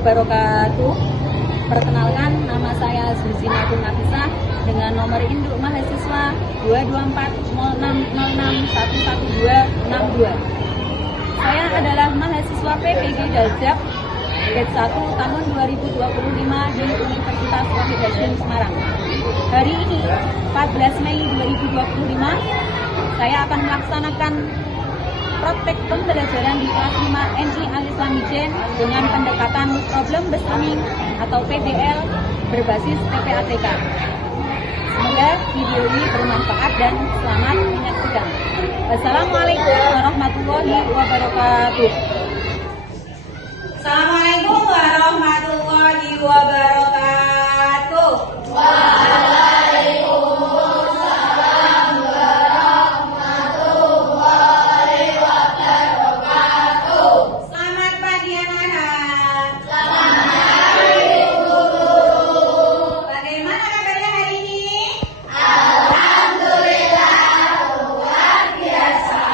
wabarakatuh. Perkenalkan, nama saya Zuzina Nafisah dengan nomor induk mahasiswa 2240606111262. Saya adalah mahasiswa PPG Daljak batch 1 tahun 2025 di Universitas Wahid Hasyim Semarang. Hari ini 14 Mei 2025 saya akan melaksanakan praktek pembelajaran di kelas 5 NI Al-Islami Jen dengan pendekatan problem solving atau PBL berbasis PPATK. Semoga video ini bermanfaat dan selamat menyaksikan. Wassalamualaikum warahmatullahi wabarakatuh. Assalamualaikum warahmatullahi wabarakatuh. Waalaikumsalam warahmatullahi wabarakatuh. Selamat pagi anak-anak. Selamat pagi guru. Bagaimana kabarnya hari ini? Alhamdulillah luar biasa.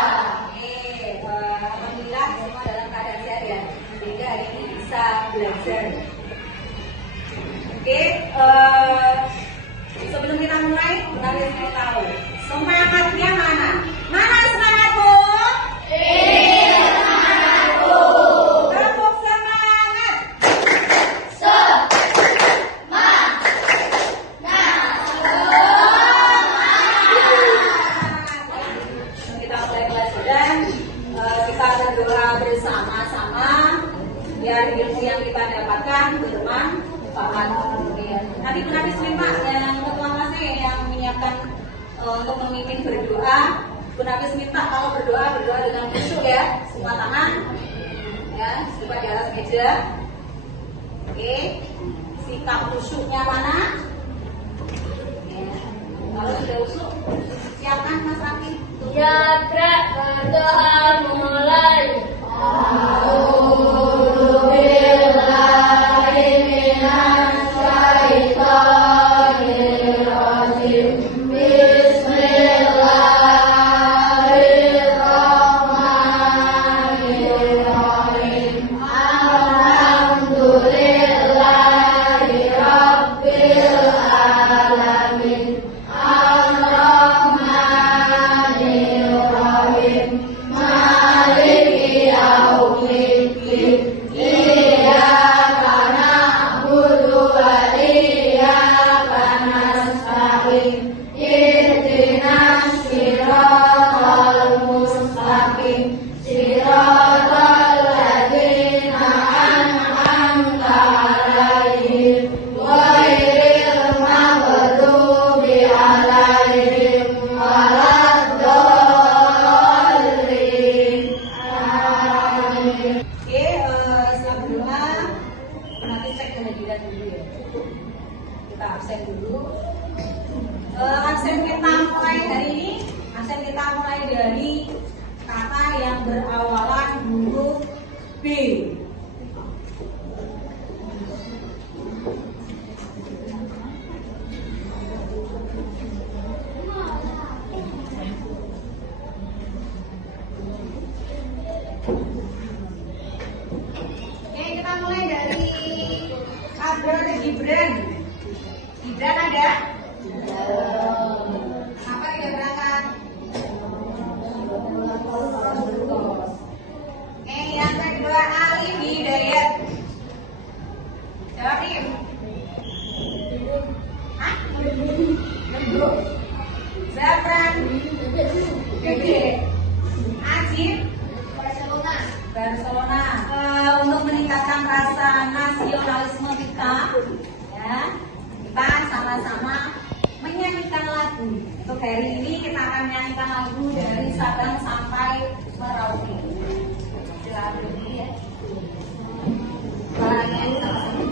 Alhamdulillah semua dalam keadaan sehat ya. Sehingga hari ini bisa belajar. Sebelum kita mulai, kita harus mau tahu semangatnya mana? Mana semangatmu? Semangatku. Tepuk semangat. Kita mulai kelas dan kita berdoa bersama-sama biar ilmu yang kita dapatkan bermanfaat. Nanti penapis minta yang ketua kelasnya yang menyiapkan untuk memimpin berdoa. Penapis minta kalau berdoa dengan khusyuk ya, semua tangan ya, coba di atas meja. Oke, sikap khusyuknya mana? Ya. Kalau sudah khusyuk, siapkan Mas Raki. Ya, berdoa mulai. Kita absen dulu. Absen kita mulai dari ini. Absen kita mulai dari kata yang berawalan huruf B. Oke, kita mulai dari Abdul dan Gibran. Gibran ada? Kenapa tidak berangkat? Yang kedua Ali Hidayat. Jawab Rim. Hah? Gendut. Zafran. Gede. Ajib. Barcelona. Untuk meningkatkan rasa nasionalisme kita, ya, kita sama-sama menyanyikan lagu. Untuk hari ini kita akan menyanyikan lagu dari Sabang sampai Merauke. Silakan dulu ya. Lagunya sama-sama.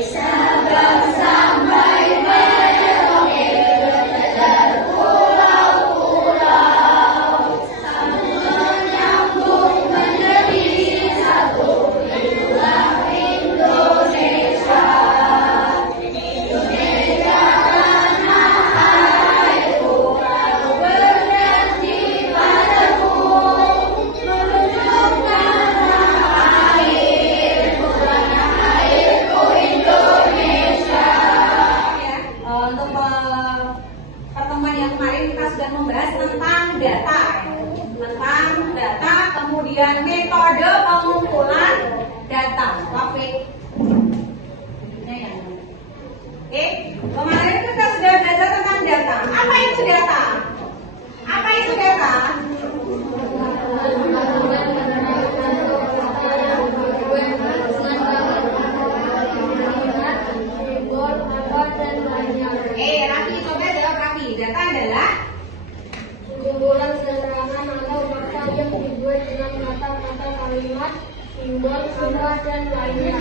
Sabang sampai jumlah dan lainnya.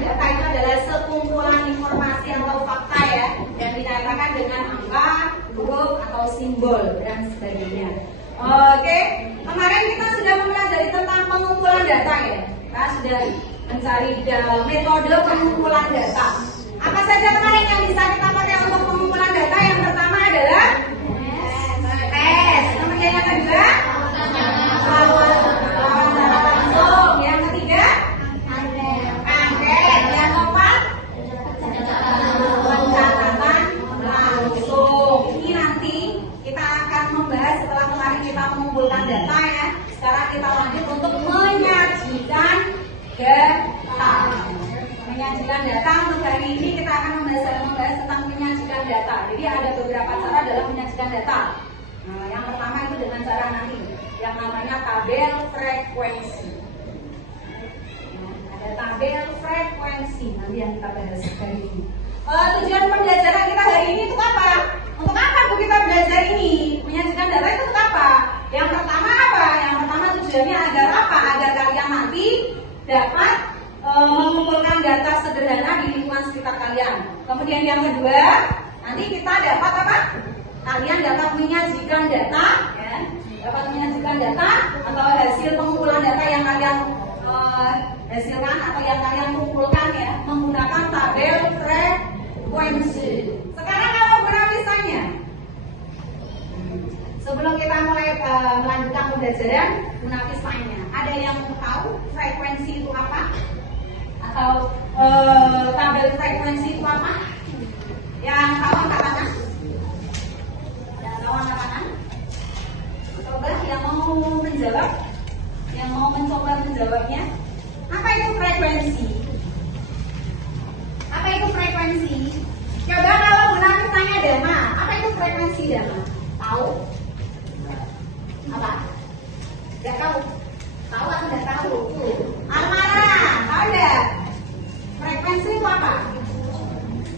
Data itu adalah sekumpulan informasi atau fakta ya yang dinyatakan dengan angka, huruf atau simbol dan sebagainya. Oke, kemarin kita sudah mempelajari tentang pengumpulan data ya. Kita sudah mencari metode pengumpulan data. Apa saja kemarin yang bisa kita pakai untuk pengumpulan data? Yang pertama adalah tes. Kemudian yang kedua langsung. Yang ketiga angket. Yang keempat pencatatan langsung. Ini nanti kita akan membahas setelah kemarin kita mengumpulkan data ya. Sekarang kita lanjut untuk menyajikan data. Menyajikan data untuk hari ini kita akan membahas tentang menyajikan data. Jadi ada beberapa cara dalam menyajikan data. Nah, yang pertama itu dengan cara nanti yang namanya tabel frekuensi. Nah, ada tabel frekuensi nanti yang kita bahas hari ini. Tujuan pembelajaran kita hari ini untuk apa? Untuk apa Bu kita belajar ini? Menyajikan data itu untuk apa? Yang pertama apa? Yang pertama tujuannya agar apa? Agar kalian nanti dapat mengumpulkan data sederhana di lingkungan sekitar kalian. Kemudian yang kedua, nanti kita dapat apa? Kalian dapat menyajikan data, ya, dapat menyajikan data atau hasil pengumpulan data yang kalian hasilkan atau yang kalian kumpulkan ya menggunakan tabel frekuensi. Sekarang kalau misalnya, sebelum kita mulai melanjutkan pembelajaran, Munafis tanya, ada yang tahu frekuensi itu apa? Atau tabel frekuensi itu apa? Yang tahu angkat tangan? Yang tahu angkat tangan? Coba yang mau menjawab, yang mau mencoba menjawabnya. Apa itu frekuensi? Apa itu frekuensi? Coba kalau Munafis tanya Dama, apa itu frekuensi Dama? Tahu? Apa? Gak tahu? Tahu atau tidak tahu? Almara, tahu enggak? Frekuensi itu apa?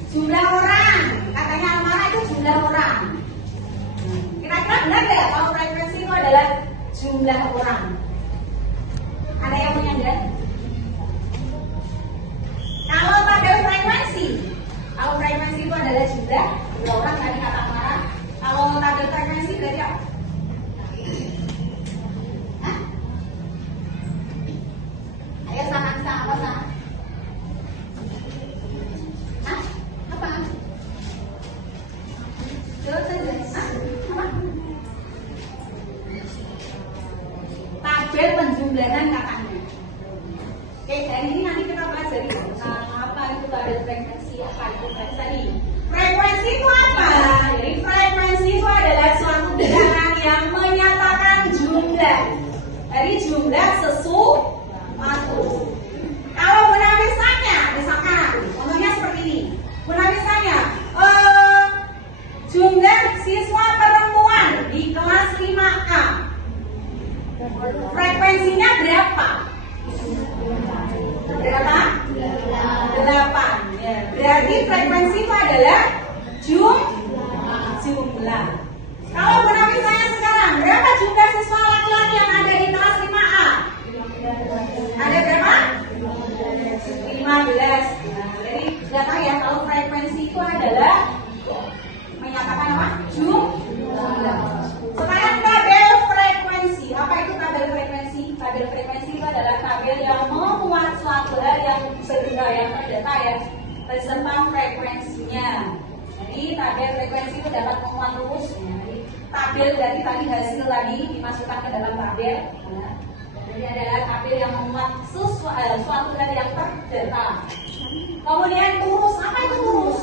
Jumlah orang. Katanya Almara itu jumlah orang. Kira-kira benar nggak kalau frekuensi itu adalah jumlah orang? Ada yang punya enggak? Kalau tabel frekuensi, kalau frekuensi itu adalah jumlah orang tadi kata Almara. Kalau tabel frekuensi berarti apa? Ayo sama apa sama? Hah? Apa? Jawab saja. Apa? Tabel penjumlahan katanya. Oke, hari ini nanti kita pelajari apa itu tabel frekuensi, apa itu frekuensi. Frekuensi itu apa? Jadi frekuensi itu adalah suatu bilangan yang menyatakan jumlah dari jumlah sesuatu. Kalau Munafis tanya, misalkan contohnya seperti ini, Munafis tanya, jumlah siswa perempuan di kelas 5A, frekuensinya berapa? Berapa? 8. Ya. Berarti frekuensi itu adalah jumlah. Kalau Munafis tanya sekarang, berapa jumlah siswa laki-laki yang ada di kelas 5A? Ada berapa? 15. Nah, jadi data ya kalau frekuensi itu adalah menyatakan apa? Jumlah. Sekarang tabel frekuensi. Apa itu tabel frekuensi? Tabel frekuensi itu adalah tabel yang memuat suatu hal yang segera yang terdata ya beserta frekuensinya. Jadi tabel frekuensi itu dapat memuat rumusnya. Jadi tabel dari tadi hasil tadi dimasukkan ke dalam tabel. Nah, jadi adalah tabel yang memuat suatu hal yang terdata. Kemudian turus, apa itu turus?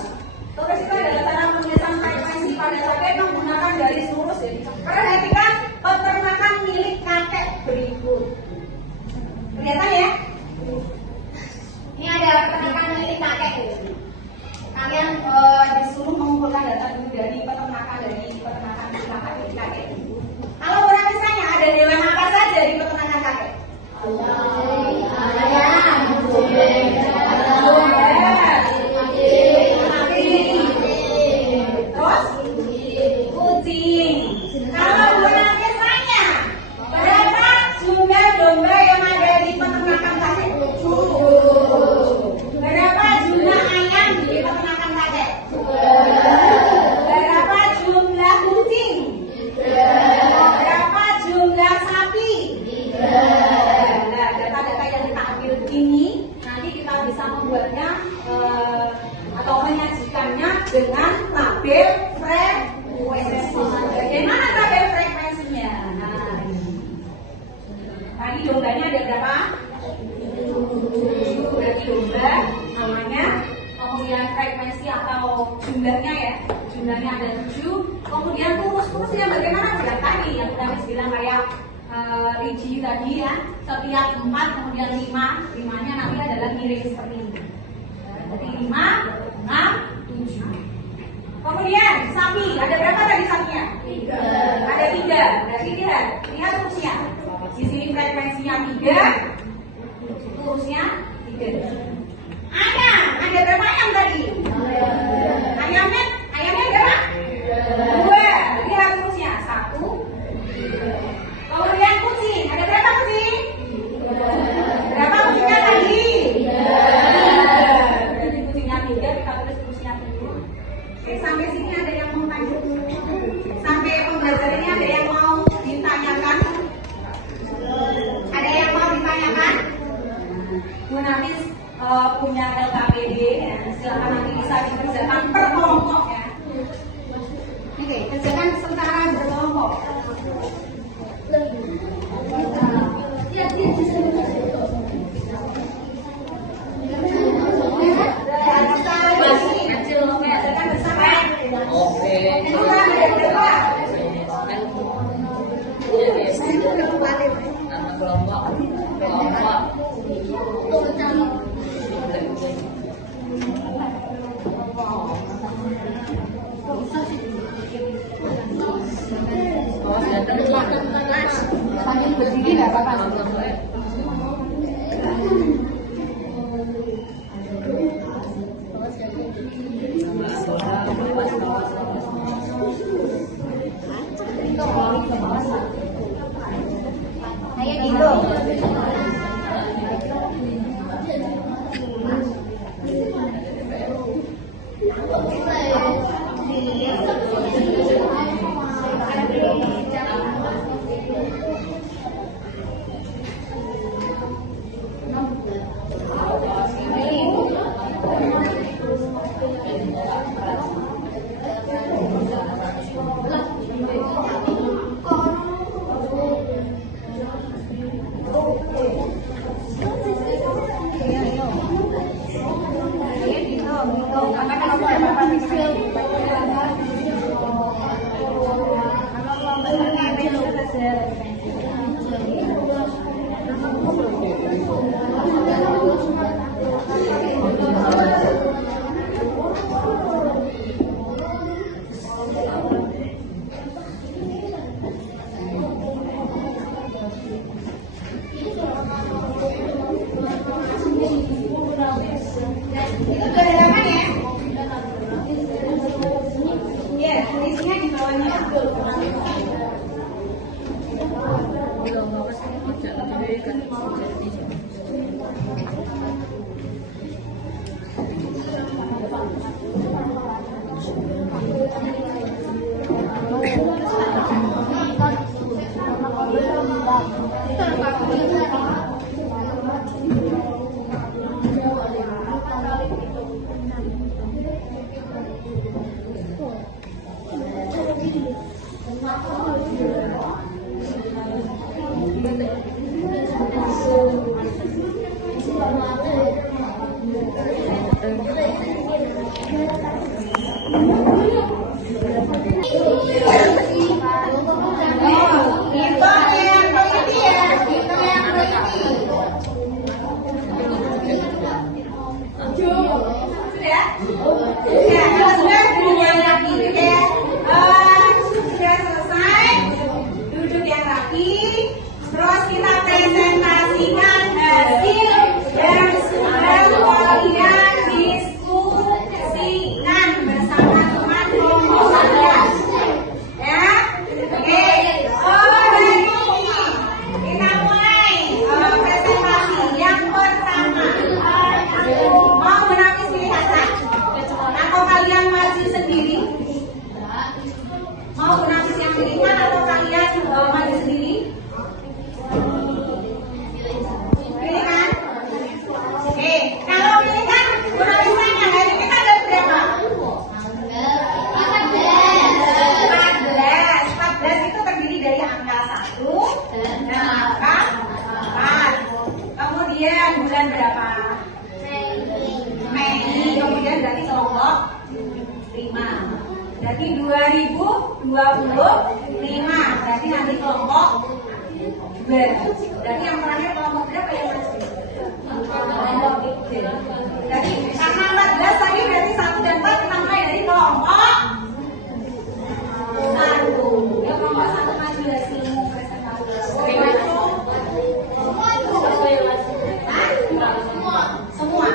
Turus itu adalah cara penulisan frekuensi pada tabel menggunakan garis lurus. Jadi perhatikan peternakan milik kakek berikut. Kelihatan ya? Ini ada peternakan milik kakek. Kalian disuruh mengumpulkan data dulu dari peternakan milik kakek. Kalau orang misalnya ada hewan apa saja di peternakan kakek? Terus kucing. Kalau orang misalnya berapa jumlah domba yang ada di peternakan kakek? bisa membuatnya atau menyajikannya dengan tabel frekuensi. Bagaimana tabel frekuensinya? Nah, tadi dombanya ada berapa? 7. Berarti domba namanya, kemudian frekuensi atau jumlahnya ya, jumlahnya ada 7. Kemudian kurus-kurusnya bagaimana? Berat tadi yang kita bilang kayak Riji tadi ya, setiap 4 kemudian 5-nya nanti adalah miring seperti ini. Jadi 5, 6, 7. Kemudian sapi, ada berapa tadi sapinya? 3. Ada 3. Berarti lihat kurusnya. Di sini frekuensinya 3, kurusnya 3. Ayam, ada berapa ayam tadi? Ayamnya berapa? 2. Lihat kurusnya 1. Kemudian kucing, ada berapa kucing? Berapa kucingnya tadi? 3. Berarti kucingnya 3, kita tulis kurusnya 7. Oke, sampai sini ada yang mau tanya? Sampai pembelajaran ini ada yang mau ditanyakan? Ada yang mau ditanyakan? Bu Nafis punya LKPD ya, silakan nanti bisa dikerjakan per kelompok ya. Oke, kerjakan secara berkelompok. Berdiri nggak apa-apa. Kayak gitu. 2025. Berarti nanti kelompok B. Berarti yang terakhir kelompok berapa ya Mas? Kelompok B. Jadi karena 14 tadi berarti 1 dan 4 kita mulai dari kelompok 1. Ya kelompok 1 maju dari ilmu presentasi. Semua.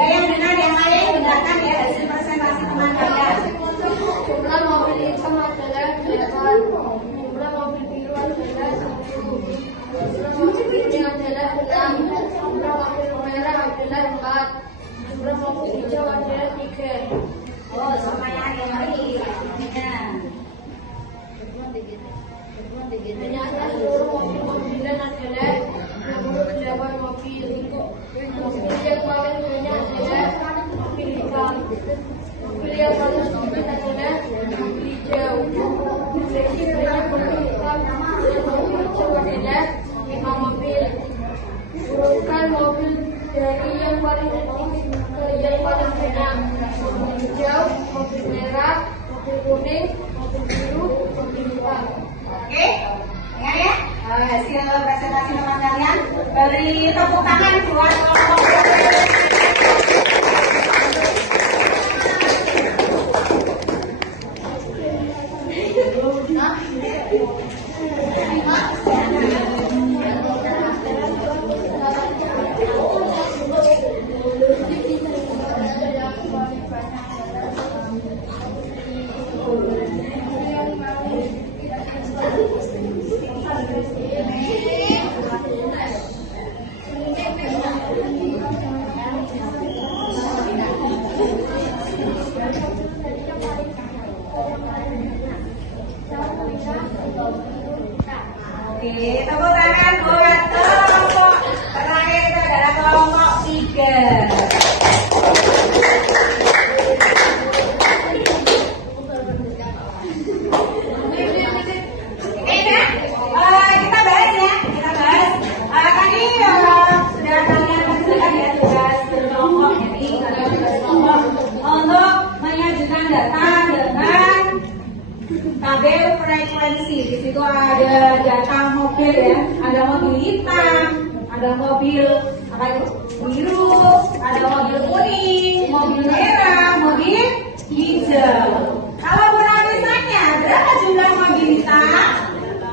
Yang benar yang lain dengarkan ya hasil presentasi teman kalian. Jumlah mobil hitam adalah 8. Jumlah mobil biru adalah 1. Jumlah mobil kuning adalah 6. Jumlah mobil merah adalah 4. Jumlah mobil hijau adalah 3. Oh, semuanya ada yang lain. Ternyata seluruh mobil-mobilan adalah 28 mobil. Mobil yang paling banyak adalah mobil hitam. Mobil yang paling sedikit adalah mobil hijau. Jadi banyak mobil hitam dan mobil hijau adalah 5 mobil. Urutkan mobil dari yang paling sedikit ke yang paling banyak. Mobil hijau, mobil merah, mobil kuning, mobil biru, mobil hitam. Oke, ingat ya hasil presentasi teman kalian. Beri tepuk tangan buat kelompok Oke, tepuk tangan buat kelompok terakhir itu adalah kelompok 3. Kita bahas ya, kita bahas. Tadi sudah kalian mengerjakan ya tugas berkelompok, jadi kalian tugas kelompok untuk menyajikan data dengan tabel frekuensi. Di situ ada data mobil ya, ada mobil hitam, ada mobil apa itu biru, ada mobil kuning, mobil merah, mobil hijau. Kalau misalnya berapa jumlah mobil hitam?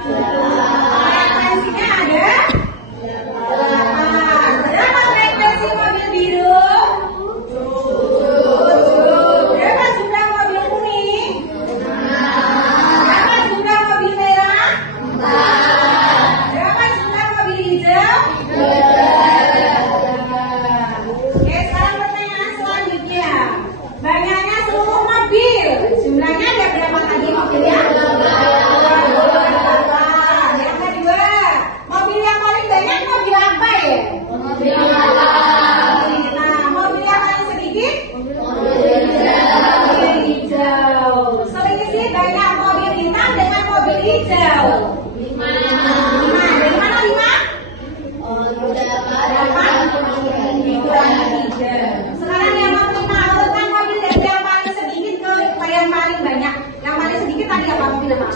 Frekuensinya ada 8. Berapa frekuensi mobil biru? 7. Berapa jumlah mobil kuning? Berapa jumlah mobil merah? 4. Berapa jumlah mobil hijau? 3. Oke, sekarang pertanyaan selanjutnya. Banyaknya seluruh mobil. Jumlahnya ada berapa tadi mobilnya? 8. Yang kedua, mobil yang paling banyak mobil apa ya? Mobil nah, mobil yang paling sedikit? Mobil hijau. Selisih banyak mobil hitam dengan mobil hijau. 5. Dari mana 5? 8 dikurangi 3. Sekarang yang mau kita urutkan mobil dari yang paling sedikit ke yang paling banyak. Yang paling sedikit tadi apa mobil apa?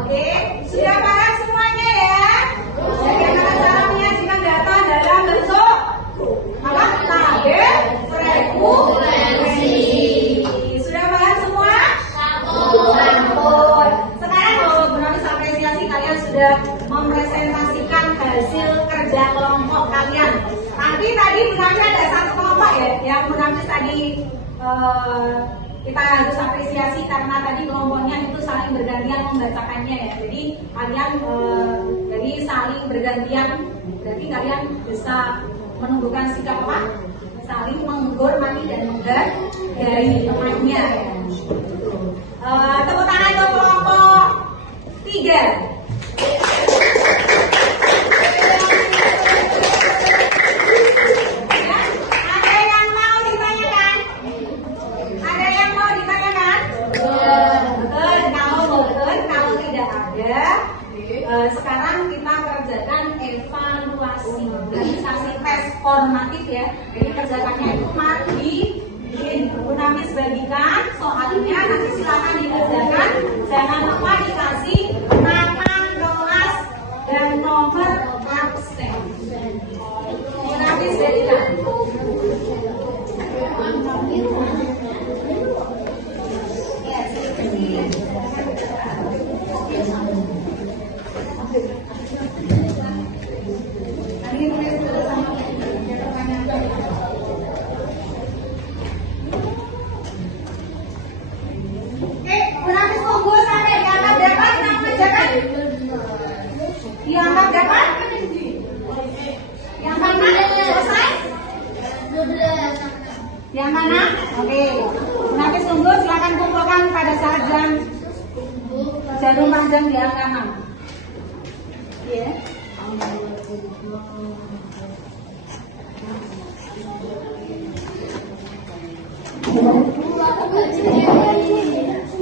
Oke, sudah paham semuanya ya? Bagaimana cara menyajikan data dalam bentuk apa? Tabel frekuensi. Sudah paham semua? Sampun. Sekarang kalau Gunamis apresiasi kalian sudah mempresentasikan hasil kerja kelompok kalian. Tapi tadi Gunamis ada satu kelompok ya, yang Gunamis tadi kita harus apresiasi karena tadi kelompoknya itu saling bergantian membacakannya ya. Jadi kalian jadi saling bergantian, berarti kalian bisa menunjukkan sikap apa? Saling menghormati dan menghargai temannya ya. Tepuk tangan dikerjakannya itu mari Bu Nafis bagikan soalnya, nanti silakan dikerjakan. Jangan lupa dikasih nama kelas dan nomor absen. Bu Nafis bagikan. Yang mana? Oke. Nanti tunggu, silakan kumpulkan pada saat jarum panjang di angka 6. Ya.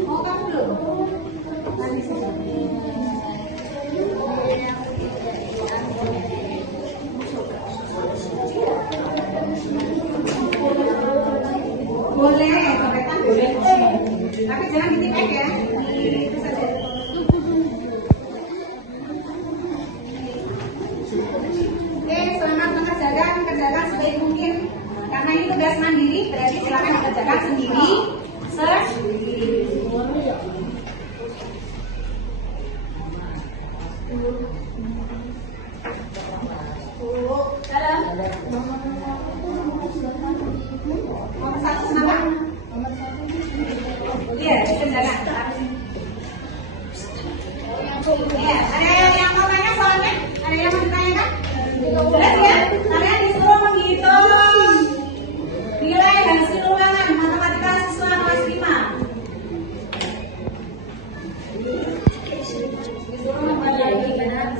Oh, kamu belum? Nanti saja. Boleh, coretan boleh. Tapi jangan ditipek ya. Itu saja. Oke, selamat kerjakan sebaik mungkin. Karena ini tugas mandiri, berarti silakan dikerjakan sendiri. Search. Dalam. Nomor 1 kenapa? Iya, dikerjakan. Iya, ada yang mau tanya soalnya? Ada yang mau ditanyakan? Jelas ya? Kalian disuruh menghitung nilai hasil ulangan matematika siswa kelas 5. Disuruh membagi kan?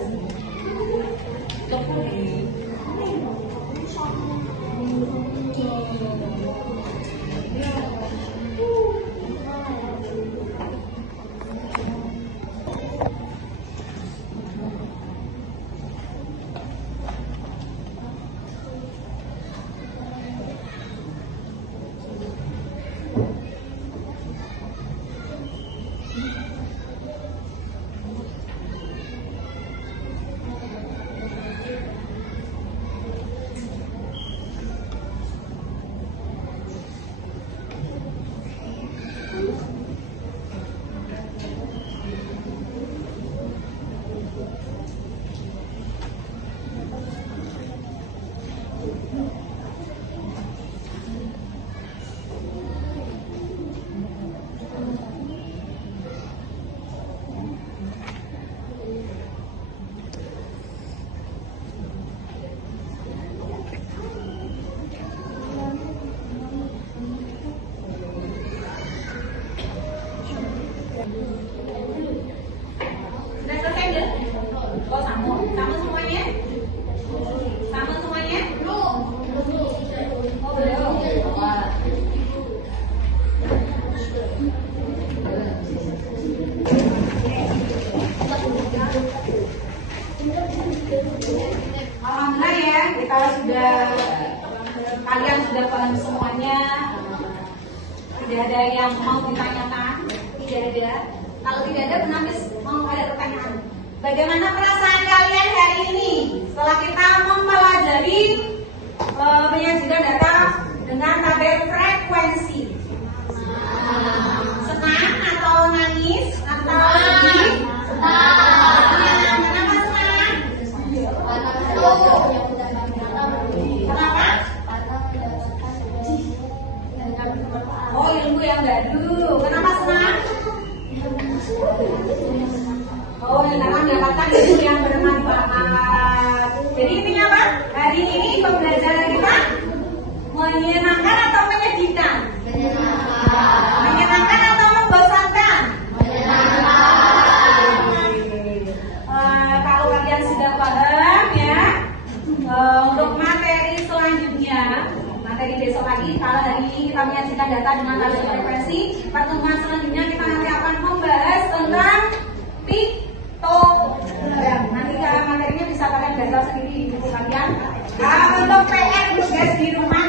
Alhamdulillah ya, kalian sudah paham semuanya. Tidak ada yang mau ditanyakan? Tidak ada. Kalau tidak ada, Bu Nafis mau ada pertanyaan. Bagaimana perasaan kalian hari ini setelah kita mempelajari penyajian data dengan tabel frekuensi? Senang atau nangis atau sedih? Kenapa senang? Kenapa? Oh, ilmu yang baru. Kenapa senang? Oh, karena mendapatkan ilmu yang bermanfaat. Jadi intinya apa? Hari ini pembelajaran kita menyenangkan atau menyedihkan? Menyenangkan atau membosankan? Kalau kalian sudah paham ya, untuk materi selanjutnya, materi besok lagi, kalau hari ini kita menyajikan data dengan tabel frekuensi, pertemuan selanjutnya kita nanti akan membahas tentang piktogram. Nanti cara materinya bisa kalian baca sendiri di buku kalian. Untuk PR tugas di rumah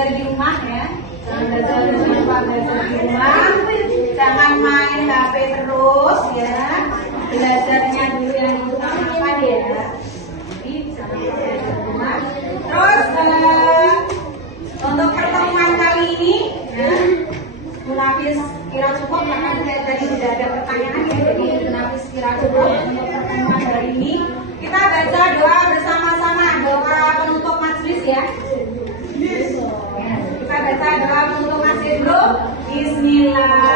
belajar di rumah ya. Jangan belajar di rumah. Jangan main HP terus ya. Belajarnya dulu yang diutamakan ya. Jadi jangan belajar di rumah. Terus untuk pertemuan kali ini ya, Munafis kira cukup karena tadi sudah ada pertanyaan ya. Jadi Munafis kira cukup untuk pertemuan hari ini. Kita baca doa bersama-sama, doa penutup majelis ya. Kita baca doa penutup majelis dulu. Bismillah.